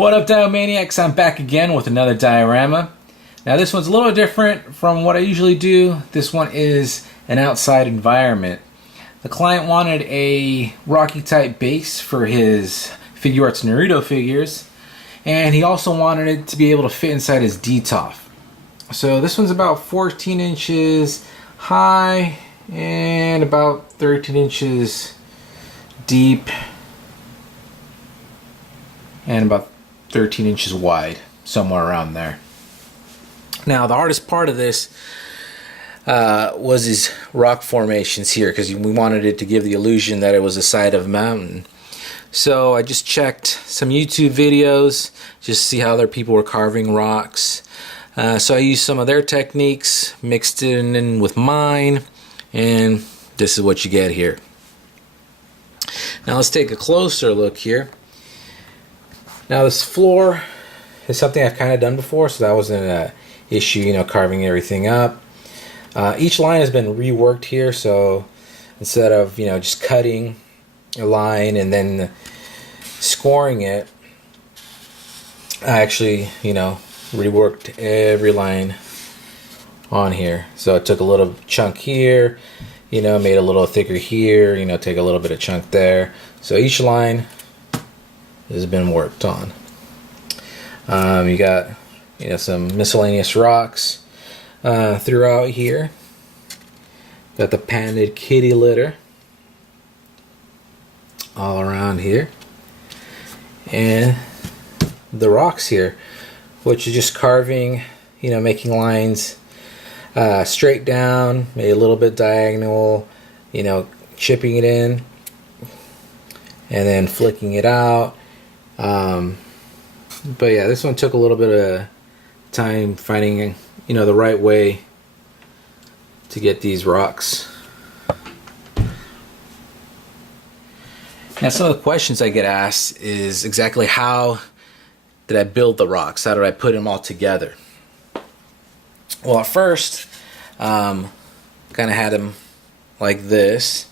What up, Diomaniacs? I'm back again with another diorama. Now this one's a little different from what I usually do. This one is an outside environment. The client wanted a rocky type base for his Figuarts Naruto figures, and he also wanted it to be able to fit inside his detolf. So this one's about 14 inches high and about 13 inches deep and about 13 inches wide, somewhere around there. Now the hardest part of this was his rock formations here, because we wanted it to give the illusion that it was the side of a mountain. So I just checked some YouTube videos just to see how other people were carving rocks. So I used some of their techniques, mixed it in with mine, and this is what you get here. Now let's take a closer look here. Now this floor is something I've kind of done before, so that wasn't an issue, you know, carving everything up. Each line has been reworked here, so instead of, you know, just cutting a line and then scoring it, I actually, you know, reworked every line on here. So I took a little chunk here, you know, made a little thicker here, you know, take a little bit of chunk there. So each line has been worked on. You got, you know, some miscellaneous rocks throughout here. Got the patented kitty litter all around here, and the rocks here, which is just carving, you know, making lines straight down, maybe a little bit diagonal, you know, chipping it in and then flicking it out. But yeah, this one took a little bit of time finding, you know, the right way to get these rocks. Now some of the questions I get asked is exactly how did I build the rocks? How did I put them all together? Well, at first, kind of had them like this.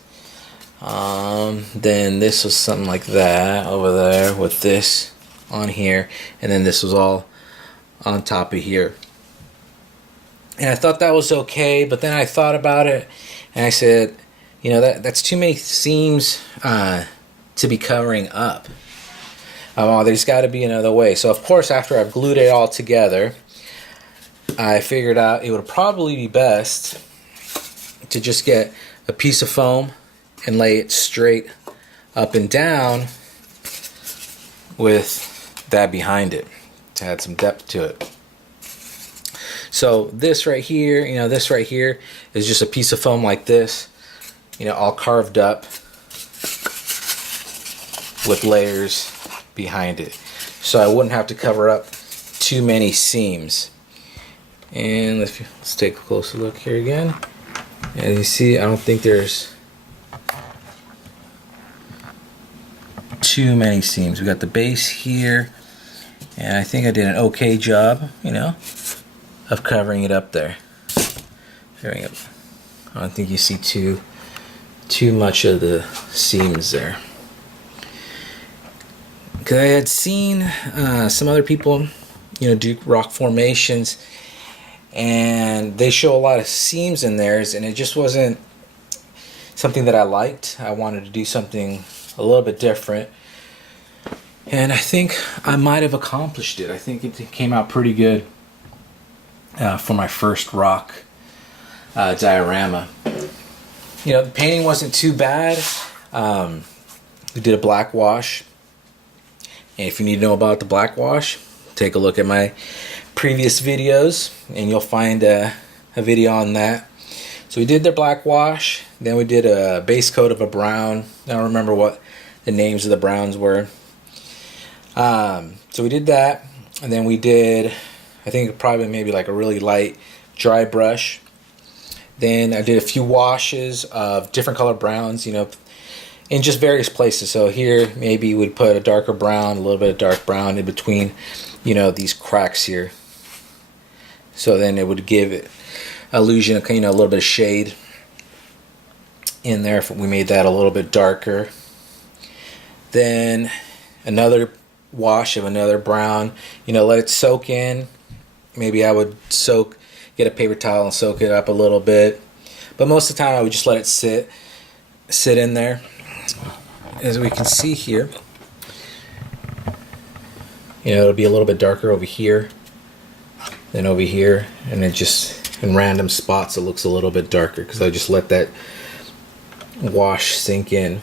Then this was something like that over there with this on here, and then this was all on top of here. And I thought that was okay, but then I thought about it and I said, you know, that's too many seams to be covering up. There's got to be another way. So of course, after I've glued it all together, I figured out it would probably be best to just get a piece of foam and lay it straight up and down with that behind it to add some depth to it. So this right here, you know, this right here is just a piece of foam like this, you know, all carved up with layers behind it, so I wouldn't have to cover up too many seams. And let's take a closer look here again. And you see, I don't think there's too many seams. We got the base here, and I think I did an okay job, you know, of covering it up there. I don't think you see too much of the seams there. Because I had seen some other people, you know, do rock formations, and they show a lot of seams in theirs, and it just wasn't something that I liked. I wanted to do something a little bit different, and I think I might have accomplished it. I think it came out pretty good for my first rock diorama. You know, the painting wasn't too bad. We did a black wash. And if you need to know about the black wash, take a look at my previous videos and you'll find a video on that. So we did the black wash, then we did a base coat of a brown. I don't remember what the names of the browns were. So we did that, and then we did, I think probably maybe like a really light dry brush. Then I did a few washes of different color browns, you know, in just various places. So here maybe we'd put a darker brown, a little bit of dark brown in between, you know, these cracks here. So then it would give it illusion of, you know, a little bit of shade in there if we made that a little bit darker. Then another wash of another brown. You know, let it soak in. Maybe I would get a paper towel and soak it up a little bit. But most of the time I would just let it sit in there. As we can see here, you know, it'll be a little bit darker over here than over here, and it just, in random spots, it looks a little bit darker because I just let that wash sink in.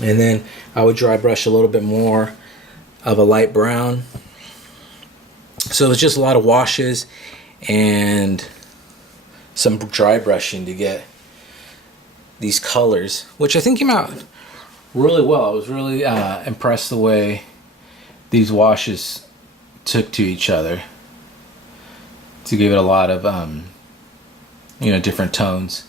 And then I would dry brush a little bit more of a light brown. So it's just a lot of washes and some dry brushing to get these colors, which I think came out really well. I was really impressed the way these washes took to each other to give it a lot of you know, different tones.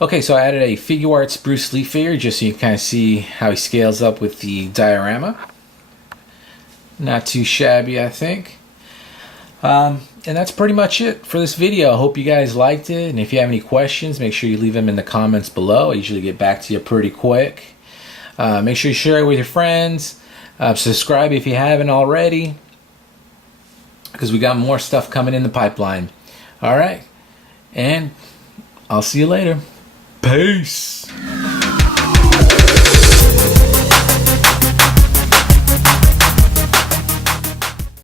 Okay, so I added a Figuarts Bruce Lee figure just so you can kind of see how he scales up with the diorama. Not too shabby, I think. And that's pretty much it for this video. I hope you guys liked it, and if you have any questions, make sure you leave them in the comments below. I usually get back to you pretty quick. Make sure you share it with your friends. Subscribe if you haven't already, because we got more stuff coming in the pipeline. Alright, and I'll see you later. Peace.